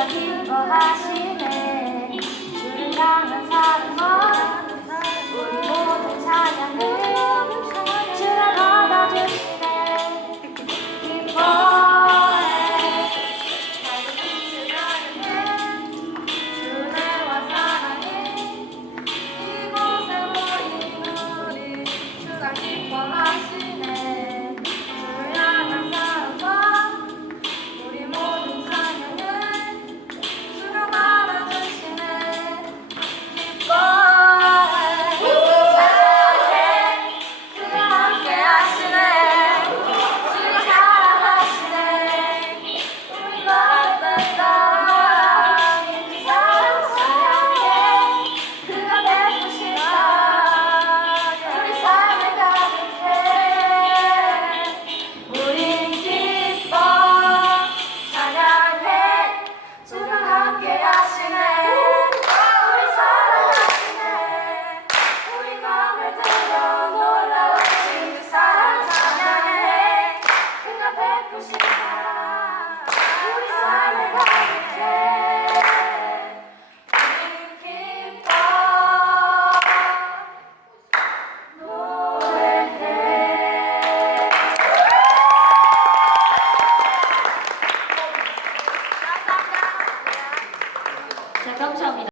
그가 기뻐하시네. 주를 향한 사랑과 우리 모든 찬양을 주가 받아주시네. 기뻐해 밝은 빛을 나르네. 주네와 사랑해 이곳에 모인 우리 주가 기뻐하시네. 주를 향한 사랑과 우리 모든 찬양을 주가 받아주시네. 기뻐해 사랑해 그가 함께 하시네. 주가 사랑하시네. 우리가 뺐다 그 사랑 찬양해 그가 베푸신 사랑 우리 삶에 가득해. 우린 기뻐 찬양해 주가 함께 하시네. 우리 사랑하시네. 우리 맘을 들여 놀라우신 그 사랑 찬양해 그가 베푸신 사랑